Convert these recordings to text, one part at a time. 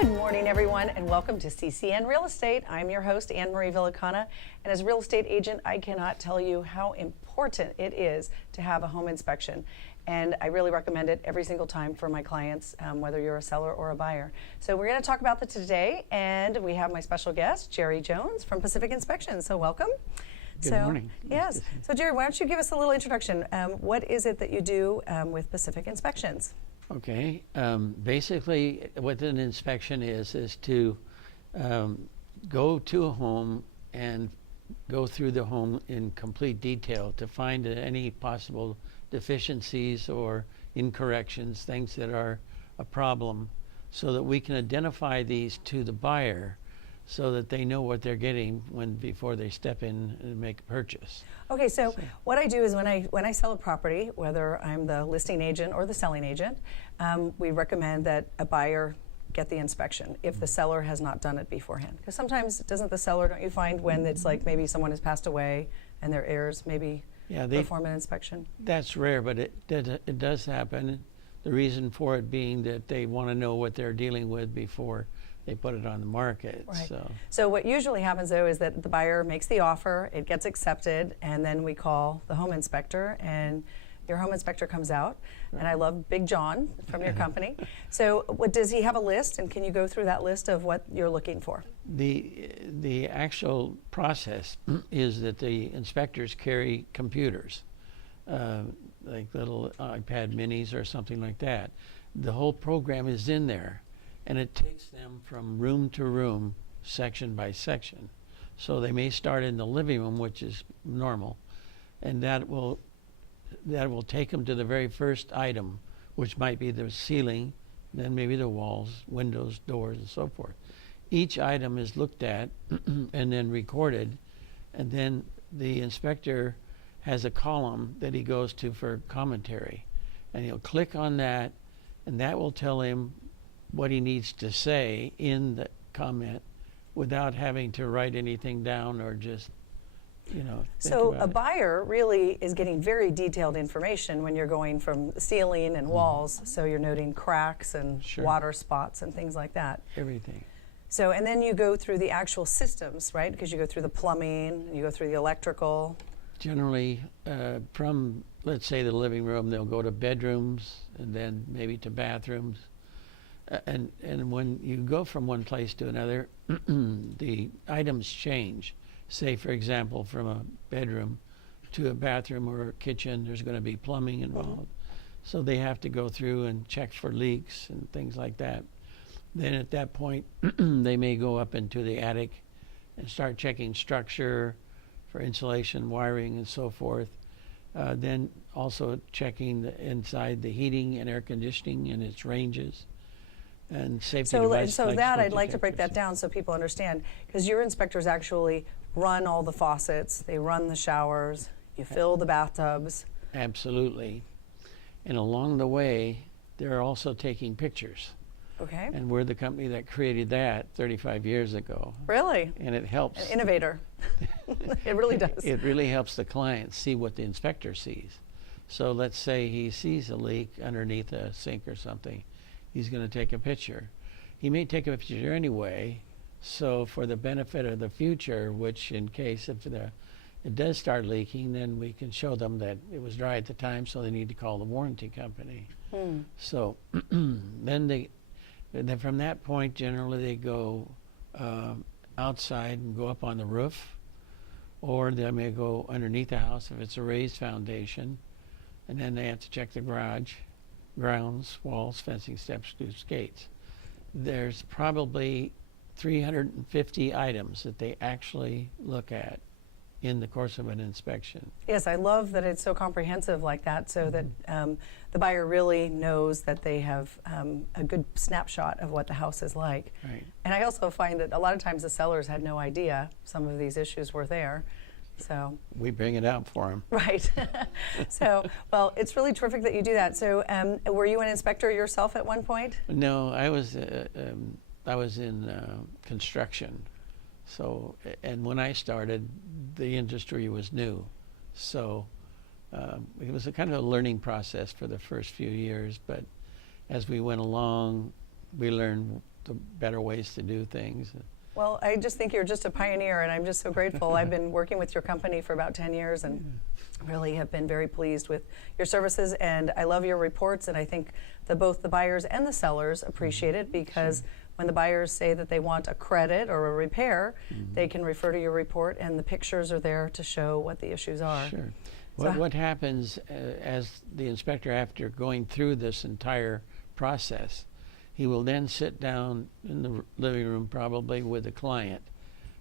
Good morning, everyone, and welcome to CCN Real Estate. I'm your host, Anne Marie Villicana, and as a real estate agent, I cannot tell you how important it is to have a home inspection. And I really recommend it every single time for my clients, whether you're a seller or a buyer. So we're going to talk about that today, and we have my special guest, Jerry Jones from Pacific Inspection. So welcome. Good morning. Yes. So Jerry, why don't you give us a little introduction? What is it that you do with Pacific Inspections? Okay. Basically, what an inspection is to go to a home and go through the home in complete detail to find any possible deficiencies or incorrections, things that are a problem, so that we can identify these to the buyer so that they know what they're getting before they step in and make a purchase. Okay, so what I do is when I sell a property, whether I'm the listing agent or the selling agent, we recommend that a buyer get the inspection if the seller has not done it beforehand. Because sometimes doesn't the seller, don't you find, when it's like maybe someone has passed away and their heirs maybe perform an inspection? That's rare, but it does happen. The reason for it being that they want to know what they're dealing with before they put it on the market. Right. So what usually happens, though, is that the buyer makes the offer, it gets accepted, and then we call the home inspector, and your home inspector comes out. Right. And I love Big John from your company. So does he have a list, and can you go through that list of what you're looking for? The actual process is that the inspectors carry computers, like little iPad minis or something like that. The whole program is in there, and it takes them from room to room, section by section. So they may start in the living room, which is normal, and that will take them to the very first item, which might be the ceiling, then maybe the walls, windows, doors, and so forth. Each item is looked at and then recorded, and then the inspector has a column that he goes to for commentary, and he'll click on that, and that will tell him what he needs to say in the comment without having to write anything down or just, So a buyer really is getting very detailed information when you're going from ceiling and walls, so you're noting cracks and water spots and things like that. Everything. So, and then you go through the actual systems, right? Because you go through the plumbing, you go through the electrical. Generally, from, let's say, the living room, they'll go to bedrooms and then maybe to bathrooms. And when you go from one place to another, the items change. Say, for example, from a bedroom to a bathroom or a kitchen, there's going to be plumbing involved. So they have to go through and check for leaks and things like that. Then at that point, they may go up into the attic and start checking structure for insulation, wiring, and so forth. Then also checking inside the heating and air conditioning and its ranges. And safety devices. So that I'd like to break that down so people understand, because your inspectors actually run all the faucets, they run the showers, you fill the bathtubs. Absolutely. And along the way, they're also taking pictures. Okay. And we're the company that created that 35 years ago. Really? And it helps. An innovator. It really does. It really helps the client see what the inspector sees. So let's say he sees a leak underneath a sink or something. He's going to take a picture. He may take a picture anyway, so for the benefit of the future, which in case if it does start leaking, then we can show them that it was dry at the time, so they need to call the warranty company. So then from that point, generally they go outside and go up on the roof, or they may go underneath the house if it's a raised foundation, and then they have to check the garage, grounds, walls, fencing, steps, screws, gates. There's probably 350 items that they actually look at in the course of an inspection. Yes, I love that it's so comprehensive like that, so that the buyer really knows that they have a good snapshot of what the house is like. Right. And I also find that a lot of times the sellers had no idea some of these issues were there. So we bring it out for them. Right. So, well, it's really terrific that you do that. So, were you an inspector yourself at one point? No, I was in construction. So, and when I started, the industry was new. So, it was a kind of a learning process for the first few years. But as we went along, we learned the better ways to do things. Well, I just think you're just a pioneer, and I'm just so grateful. I've been working with your company for about 10 years and really have been very pleased with your services, and I love your reports, and I think that both the buyers and the sellers appreciate it because when the buyers say that they want a credit or a repair, they can refer to your report, and the pictures are there to show what the issues are. Sure. So What happens as the inspector, after going through this entire process, he will then sit down in the living room probably with the client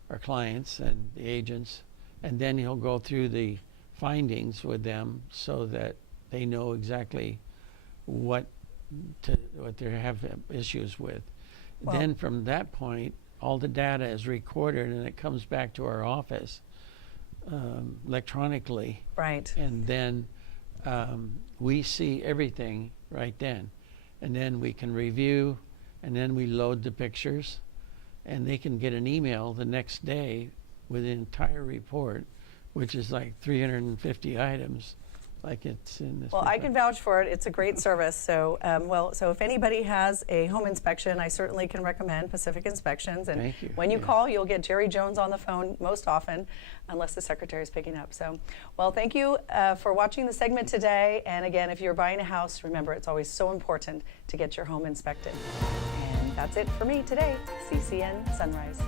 or clients and the agents, and then he'll go through the findings with them so that they know exactly what they have issues with. Well, then from that point, all the data is recorded and it comes back to our office electronically. right. And then we see everything right then. And then we can review, and then we load the pictures, and they can get an email the next day with the entire report, which is like 350 items, like it's in this. Well, I can vouch for it. It's a great service. So, so if anybody has a home inspection, I certainly can recommend Pacific Inspections. And Thank you. when you call, you'll get Jerry Jones on the phone most often, unless the secretary is picking up. So, well, thank you for watching the segment today. And again, if you're buying a house, remember it's always so important to get your home inspected. And that's it for me today, CCN Sunrise.